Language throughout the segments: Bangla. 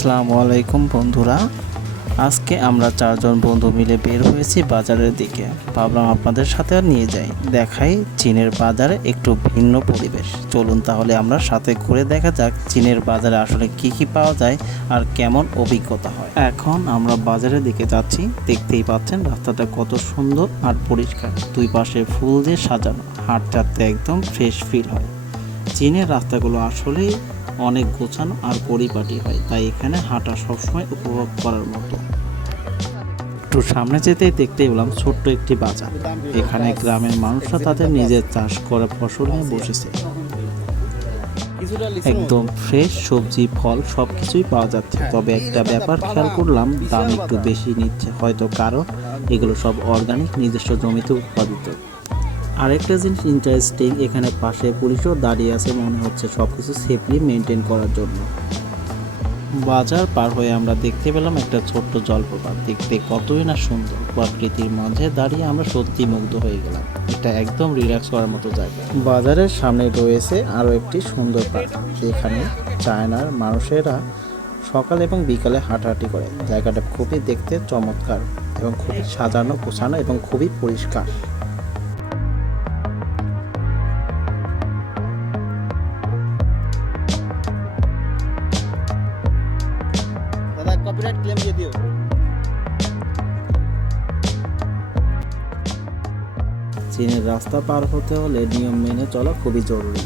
আসসালামু আলাইকুম বন্ধুরা। আজকে আমরা চারজন বন্ধু মিলে বের হয়েছি বাজারের দিকে। ভাবলাম আপনাদের সাথে আর নিয়ে যাই। দেখাই চীনের বাজারে একটু ভিন্ন পরিবেশ। চলুন তাহলে আমরা সাথে ঘুরে দেখা যাক চীনের বাজারে আসলে কি কি পাওয়া যায় আর কেমন অভিজ্ঞতা হয়। এখন আমরা বাজারের দিকে যাচ্ছি। দেখতেই পাচ্ছেন রাস্তাটা কত সুন্দর আর পরিষ্কার। দুই পাশে ফুল দিয়ে সাজানো। হাট চারতে একদম ফ্রেশ ফিল হয়। চীনের রাস্তাগুলো আসলেই অনেক গোছানো আর পরিপাটি হয়, তাই এখানে হাঁটা সবসময় উপভোগ করার মতো। একটু সামনে যেতেই দেখতে পেলাম ছোট্ট একটি বাজার। এখানে গ্রামের মানুষরা তাদের নিজের চাষ করা ফসল নিয়ে বসেছে। একদম ফ্রেশ সবজি, ফল সব কিছুই পাওয়া যাচ্ছে। তবে একটা ব্যাপার খেয়াল করলাম, দাম একটু বেশি নিচ্ছে। হয়তো কারণ এগুলো সব অর্গানিক নিজস্ব জমিতে উৎপাদিত। আরেকটা জিনিস ইন্টারেস্টিং এখানে পাশে পুলিশও দাঁড়িয়ে আছে, মনে হচ্ছে সব কিছু সেফলি মেনটেন করার জন্য। বাজার পার হয়ে আমরা দেখতে পেলাম একটা ছোট্ট জলপ্রপাত। দেখতে কতই না সুন্দর, প্রকৃতির মাঝে দাঁড়িয়ে আমরা সত্যি মুগ্ধ হয়ে গেলাম। এটা একদম রিল্যাক্স করার মতো জায়গা। বাজারের সামনে রয়েছে আরও একটি সুন্দর পার্ক, যেখানে চায়নার মানুষেরা সকাল এবং বিকালে হাঁটাহাঁটি করে। জায়গাটা খুবই দেখতে চমৎকার এবং খুবই সাজানো, গোছানো এবং খুবই পরিষ্কার। কপিরাইট ক্লেম দিয়ে দিও। চীনের রাস্তা পার হতে হলে নিয়ম মেনে চলা খুবই জরুরি।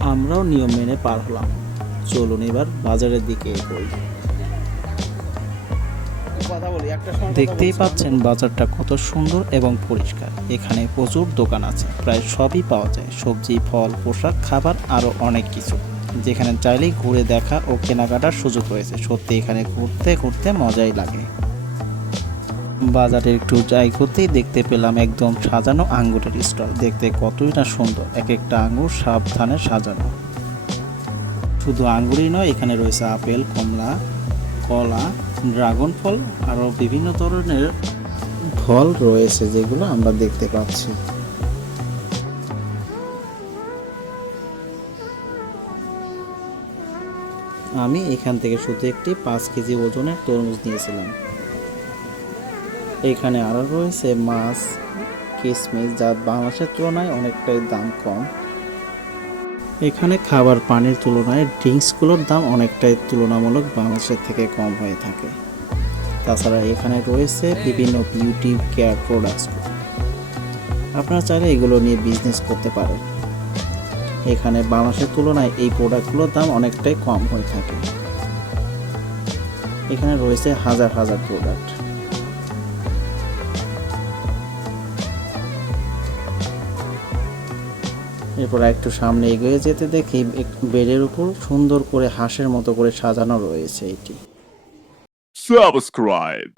আমরাও নিয়ম মেনে পার হলাম। চলুন এবার বাজারের দিকে এগোই। দেখতেই। পাচ্ছেন বাজারটা কত সুন্দর এবং পরিষ্কার। এখানে প্রচুর দোকান আছে প্রায় সবই পাওয়া যায়। সবজি ফল পোশাক খাবার আরও অনেক কিছু। যেখানে চাইলেই ঘুরে দেখা ও কেনাকাটার সুযোগ রয়েছে। সত্যি এখানে ঘুরতে ঘুরতে মজাই লাগে। বাজারে একটু যাই করতেই দেখতে পেলাম একদম সাজানো আঙ্গুরের স্টল। দেখতে কতই না সুন্দর। এক একটা আঙ্গুর সাবধানে সাজানো। শুধু আঙ্গুরই নয়, এখানে রয়েছে আপেল, কমলা, কলা, ড্রাগন ফল, আরও বিভিন্ন ধরনের ফল রয়েছে যেগুলো আমরা দেখতে পাচ্ছি। আমি এখান থেকে শুধু একটি পাঁচ কেজি ওজনের তরমুজ নিয়েছিলাম। এখানে আরও রয়েছে মাছ কিশমিশ যা বাংলাদেশের তুলনায় অনেকটাই দাম কম। এখানে খাবার পানির তুলনায় ড্রিঙ্কসগুলোর দাম অনেকটাই তুলনামূলক বাংলাদেশের থেকে কম হয়ে থাকে। তাছাড়া এখানে রয়েছে বিভিন্ন বিউটি কেয়ার প্রোডাক্টস আপনারা চাইলে এগুলো নিয়ে বিজনেস করতে পারেন। এখানে বাংলাদেশের তুলনায় এই প্রোডাক্টগুলোর দাম অনেকটাই কম হয়ে থাকে। এখানে রয়েছে হাজার হাজার প্রোডাক্ট এরপর একটু সামনে এগিয়ে যেতে দেখি বেডের উপর সুন্দর করে হাঁসের মতো করে সাজানো রয়েছে এটি। Subscribe.